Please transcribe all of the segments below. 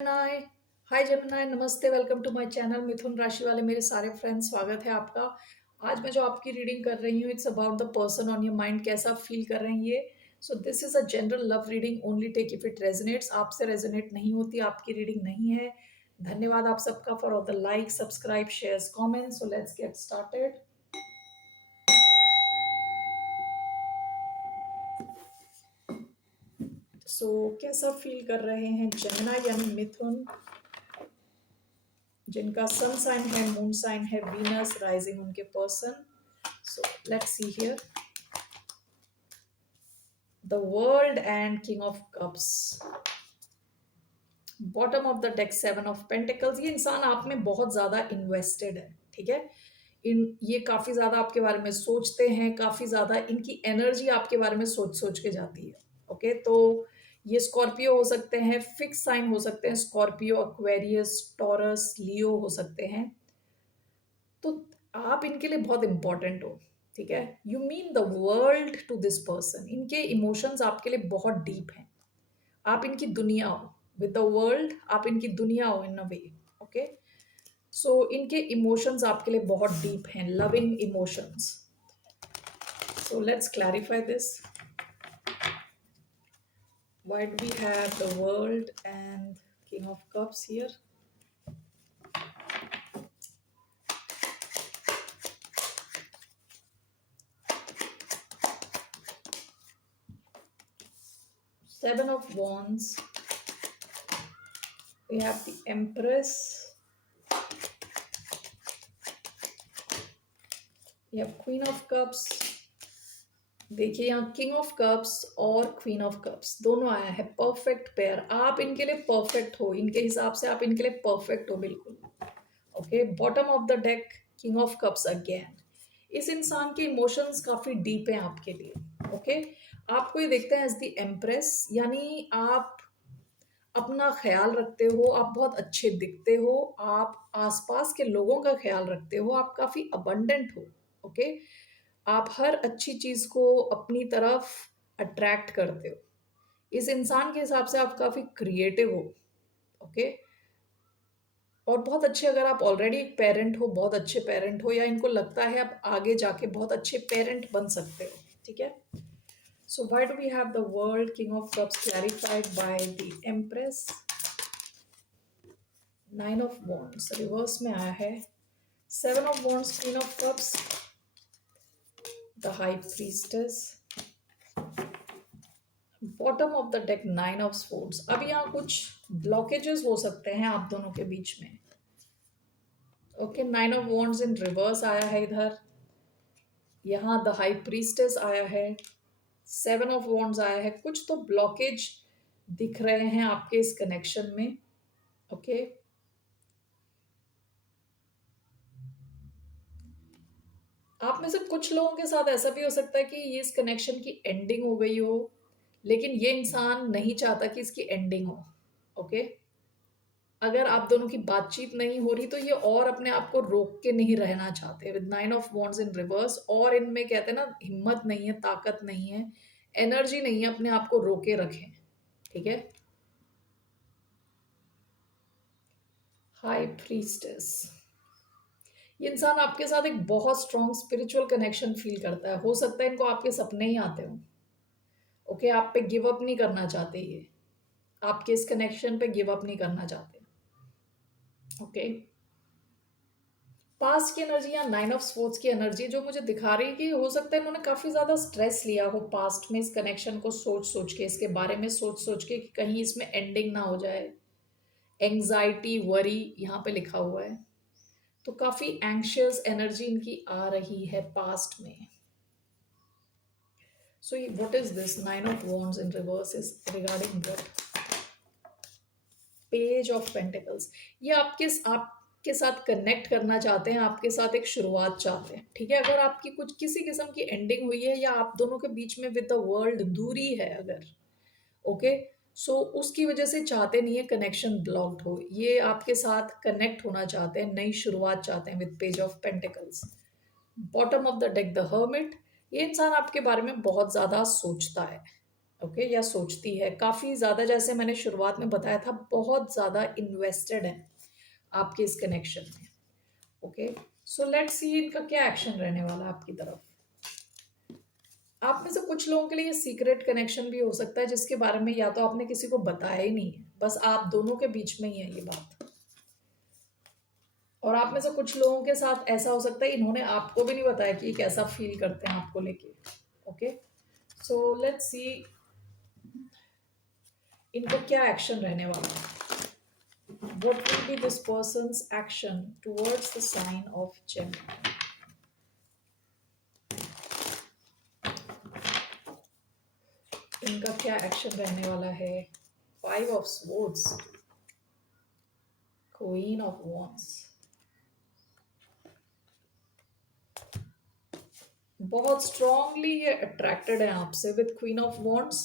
Gemini. हाय Gemini, नमस्ते, welcome to my channel. मिथुन राशि वाले मेरे सारे फ्रेंड्स, स्वागत है आपका। आज मैं जो आपकी रीडिंग कर रही हूँ, it's about the person on your mind. कैसा फील कर रहे हैं ये। So this is a general love reading, only take if it resonates. आपसे रेजोनेट नहीं होती, आपकी रीडिंग नहीं है। धन्यवाद आप सबका for all the like, subscribe, shares, comments. So let's get started. So कैसा फील कर रहे हैं जेमिनाई यानी मिथुन, जिनका सन साइन है, मून साइन है, वीनस राइजिंग उनके person. So let's see here the world and king of cups. Bottom of the deck seven of pentacles. ये इंसान आप में बहुत ज्यादा इन्वेस्टेड है, ठीक है। ये काफी ज्यादा आपके बारे में सोचते हैं, काफी ज्यादा इनकी एनर्जी आपके बारे में सोच सोच के जाती है। ओके, तो ये स्कॉर्पियो हो सकते हैं, फिक्स साइन हो सकते हैं, स्कॉर्पियो, एक्वेरियस, टॉरस, लियो हो सकते हैं। तो आप इनके लिए बहुत इंपॉर्टेंट हो, ठीक है। You mean the world to this person. इनके इमोशंस आपके लिए बहुत डीप हैं। आप इनकी दुनिया हो। विद द वर्ल्ड आप इनकी दुनिया हो इन अ वे। ओके, सो इनके इमोशंस आपके लिए बहुत डीप हैं, loving emotions. So let's clarify this. Why do we have the world and king of cups here? Seven of wands. We have the empress. We have queen of cups. देखिए यहाँ king of cups और queen of cups दोनों आया है। Perfect pair. आप इनके लिए perfect हो, इनके हिसाब से आप इनके लिए परफेक्ट हो, बिल्कुल। Okay, bottom of the deck king of cups again. इस इंसान के इमोशंस काफी डीप हैं आपके लिए। ओके, आपको ये देखते हैं एज द एम्प्रेस, यानी आप अपना ख्याल रखते हो, आप बहुत अच्छे दिखते हो, आप आसपास के लोगों का ख्याल रखते हो, आप काफी अबंडेंट हो। ओके, आप हर अच्छी चीज को अपनी तरफ अट्रैक्ट करते हो। इस इंसान के हिसाब से आप काफी क्रिएटिव हो। ओके, और बहुत अच्छे, अगर आप ऑलरेडी एक पेरेंट हो, बहुत अच्छे पेरेंट हो, या इनको लगता है आप आगे जाके बहुत अच्छे पेरेंट बन सकते हो, ठीक है। So why do we have the world, king of cups clarified by the empress, nine of wands reverse में आया है, seven of wands, queen of cups, the high priestess, bottom of the deck nine of swords. अब यहाँ कुछ blockages हो सकते हैं आप दोनों के बीच में। Okay, nine of wands in reverse आया है इधर, यहाँ द हाई प्रीस्टेस आया है, सेवन ऑफ वॉन्ड्स आया है। कुछ तो ब्लॉकेज दिख रहे हैं आपके इस कनेक्शन में। ओके, आप में से कुछ लोगों के साथ ऐसा भी हो सकता है कि ये इस कनेक्शन की एंडिंग हो गई हो, लेकिन ये इंसान नहीं चाहता कि इसकी एंडिंग हो। ओके, अगर आप दोनों की बातचीत नहीं हो रही तो ये और अपने आप को रोक के नहीं रहना चाहते। With nine of wands in reverse, और इनमें कहते हैं ना, हिम्मत नहीं है, ताकत नहीं है, एनर्जी नहीं है अपने आप को रोके रखें, ठीक है। High priestess. ये इंसान आपके साथ एक बहुत स्ट्रॉन्ग स्पिरिचुअल कनेक्शन फील करता है। हो सकता है इनको आपके सपने ही आते हो। ओके, आप पे गिव अप नहीं करना चाहते, ये आपके इस कनेक्शन पे गिव अप नहीं करना चाहते। ओके, पास्ट की एनर्जी या नाइन ऑफ स्पोर्ट्स की एनर्जी जो मुझे दिखा रही है कि हो सकता है इन्होंने काफी ज्यादा स्ट्रेस लिया हो पास्ट में, इस कनेक्शन को सोच सोच के, इसके बारे में सोच सोच के कि कहीं इसमें एंडिंग ना हो जाए। एंग्जाइटी, वरी यहाँ पे लिखा हुआ है। तो काफी एंग्शियस एनर्जी इनकी आ रही है पास्ट में। So what is this nine of wands in reverse is regarding what? Page of pentacles. ये आपके साथ कनेक्ट करना चाहते हैं, आपके साथ एक शुरुआत चाहते हैं, ठीक है। अगर आपकी कुछ किसी किस्म की एंडिंग हुई है, या आप दोनों के बीच में विद द वर्ल्ड दूरी है अगर, ओके, सो उसकी वजह से चाहते नहीं है कनेक्शन ब्लॉक्ड हो। ये आपके साथ कनेक्ट होना चाहते हैं, नई शुरुआत चाहते हैं। With page of pentacles, bottom of the deck the hermit. ये इंसान आपके बारे में बहुत ज्यादा सोचता है। ओके, या सोचती है काफ़ी ज़्यादा, जैसे मैंने शुरुआत में बताया था, बहुत ज़्यादा इन्वेस्टेड है आपके इस कनेक्शन में। ओके, सो लेट्स सी इनका क्या एक्शन रहने वाला है आपकी तरफ। आप में से कुछ लोगों के लिए सीक्रेट कनेक्शन भी हो सकता है, जिसके बारे में या तो आपने किसी को बताया ही नहीं है, बस आप दोनों के बीच में ही है ये बात। और आप में से कुछ लोगों के साथ ऐसा हो सकता है इन्होंने आपको भी नहीं बताया कि कैसा फील करते हैं आपको लेके। ओके, सो लेट्स सी इनका क्या एक्शन रहने वाला है। What will be this person's action towards the sign of Gemini? इनका क्या एक्शन रहने वाला है। 5 of Swords, Queen of Wands। बहुत स्ट्रांगली ये अट्रैक्टेड है आपसे विद क्वीन ऑफ वॉन्ड्स,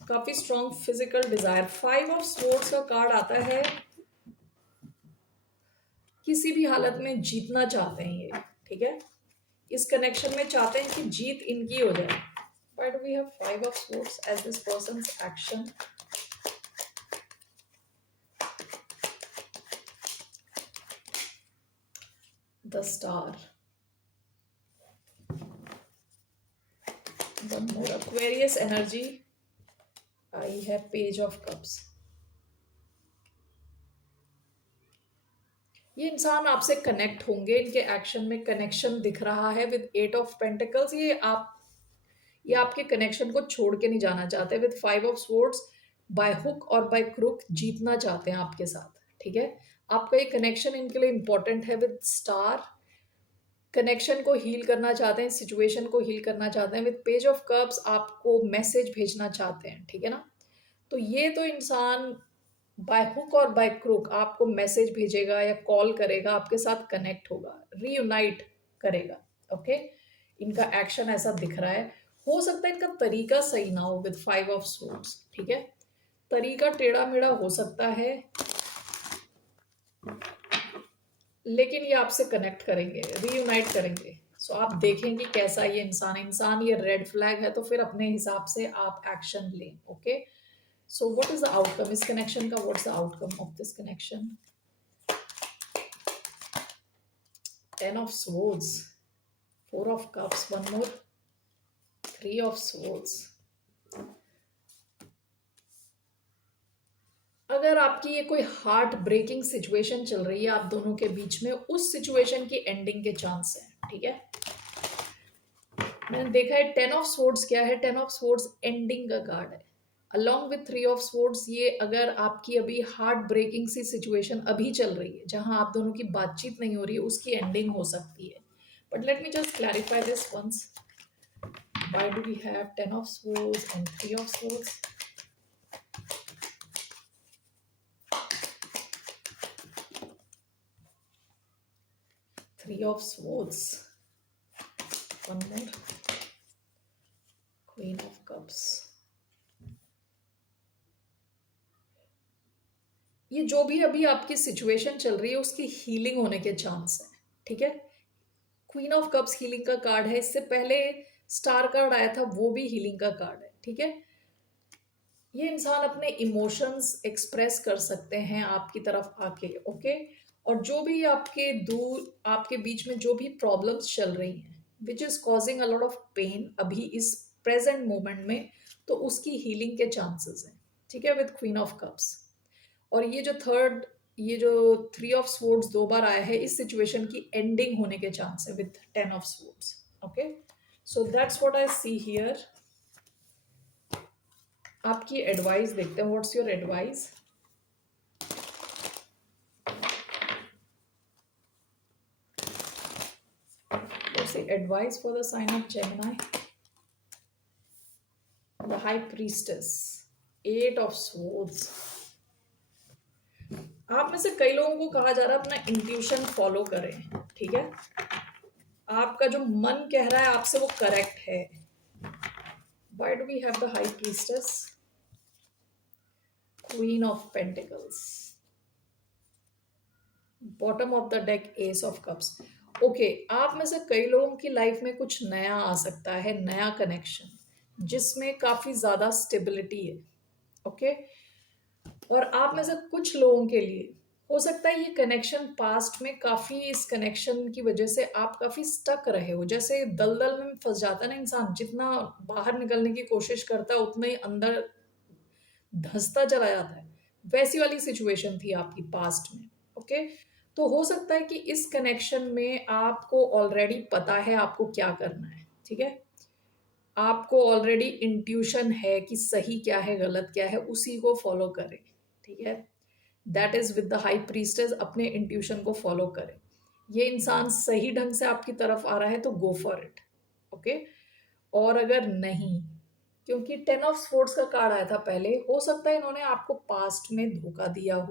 काफी strong physical desire. 5 of swords का कार्ड आता है किसी भी हालत में जीतना चाहते हैं ये, ठीक है, इस कनेक्शन में चाहते हैं कि जीत इनकी हो जाए। Why do we have 5 of Swords as this person's action? The Star. One more Aquarius energy. I have Page of Cups. ये इंसान आपसे कनेक्ट होंगे, इनके एक्शन में कनेक्शन दिख रहा है विद 8 ऑफ पेंटिकल्स। ये आपके कनेक्शन को छोड़ के नहीं जाना चाहते। With 5 of swords, by hook और बाय क्रुक जीतना चाहते हैं आपके साथ, ठीक है। आपका ये कनेक्शन इनके लिए इंपॉर्टेंट है। विद स्टार, कनेक्शन को हील करना चाहते हैं, सिचुएशन को हील करना चाहते हैं। विद पेज ऑफ कप्स, आपको मैसेज भेजना चाहते हैं, ठीक है ना। तो ये तो इंसान बाय हुक और बाय क्रुक आपको मैसेज भेजेगा या कॉल करेगा, आपके साथ कनेक्ट होगा, रीयूनाइट करेगा। ओके, इनका एक्शन ऐसा दिख रहा है। हो सकता है इनका तरीका सही ना हो विद 5 ऑफ स्वॉर्ड्स, ठीक है, तरीका टेढ़ा मेढ़ा हो सकता है, लेकिन ये आपसे कनेक्ट करेंगे, रीयूनाइट करेंगे। सो आप देखेंगे कैसा ये इंसान ये रेड फ्लैग है तो फिर अपने हिसाब से आप एक्शन लें। Okay, so what is the outcome इस कनेक्शन का, what's the outcome of this connection. 10 of swords, 4 of cups, one more, 3 of swords। अगर आपकी ये कोई हार्ट ब्रेकिंग सिचुएशन चल रही है आप दोनों के बीच में, उस सिचुएशन की एंडिंग के चांस है, ठीक है। मैंने देखा है 10 ऑफ स्वॉर्ड्स क्या है, 10 ऑफ स्वॉर्ड्स एंडिंग का कार्ड है। अलॉन्ग विथ 3 ऑफ स्वॉर्ड्स, ये अगर आपकी अभी हार्ट ब्रेकिंग सी सिचुएशन अभी चल रही है जहां आप दोनों की बातचीत नहीं हो रही है, उसकी एंडिंग हो सकती है। But let me just clarify this once. Why do we have 10 of swords and 3 of swords? Three of Swords, one more, Queen of Cups। ये जो भी अभी आपकी सिचुएशन चल रही है उसकी हीलिंग होने के चांस है, ठीक है। क्वीन ऑफ कप्स हीलिंग का कार्ड है, इससे पहले स्टार कार्ड आया था वो भी हीलिंग का कार्ड है, ठीक है। ये इंसान अपने इमोशंस एक्सप्रेस कर सकते हैं आपकी तरफ आके, ओके। और जो भी आपके दूर आपके बीच में जो भी प्रॉब्लम्स चल रही हैं which is causing a lot of pain अभी इस प्रेजेंट मोमेंट में, तो उसकी हीलिंग के चांसेस हैं, ठीक है, विद क्वीन ऑफ कप्स। और ये जो 3 ऑफ स्वॉर्ड्स 2 बार आया है, इस सिचुएशन की एंडिंग होने के चांस है with 10 of swords. Okay, so that's what I see here. आपकी एडवाइस देखते हैं, what's your advice. What's the advice for the sign of Gemini? The High Priestess, 8 of Swords। आप में से कई लोगों को कहा जा रहा है अपना इंट्यूशन फॉलो करें, ठीक है। आपका जो मन कह रहा है आपसे वो करेक्ट है। Why do we have the High Priestess? Queen of Pentacles, bottom of the deck S of cups. Okay, आप में से कई लोगों की लाइफ में कुछ नया आ सकता है, नया कनेक्शन, जिसमें काफ़ी ज़्यादा स्टेबिलिटी है, ओके? और आप में से कुछ लोगों के लिए हो सकता है ये कनेक्शन पास्ट में काफ़ी, इस कनेक्शन की वजह से आप काफ़ी स्टक रहे हो। जैसे दलदल में फँस जाता है ना इंसान, जितना बाहर निकलने की कोशिश करता है, उतना ही अंदर धँसता चला जाता है। वैसी वाली सिचुएशन थी आपकी पास्ट में, ओके? तो हो सकता है कि इस कनेक्शन में आपको ऑलरेडी पता है आपको क्या करना है, ठीक है? आपको ऑलरेडी इंट्यूशन है कि सही क्या है, गलत क्या है, उसी को फॉलो करें, ठीक है? That is with the high priestess, अपने इंट्यूशन को फॉलो करें। ये इंसान सही ढंग से आपकी तरफ आ रहा है तो गो फॉर इट, ओके? और अगर नहीं, क्योंकि 10 ऑफ स्वॉर्ड्स का कार्ड आया था पहले, हो सकता है इन्होंने आपको पास्ट में धोखा दिया हो।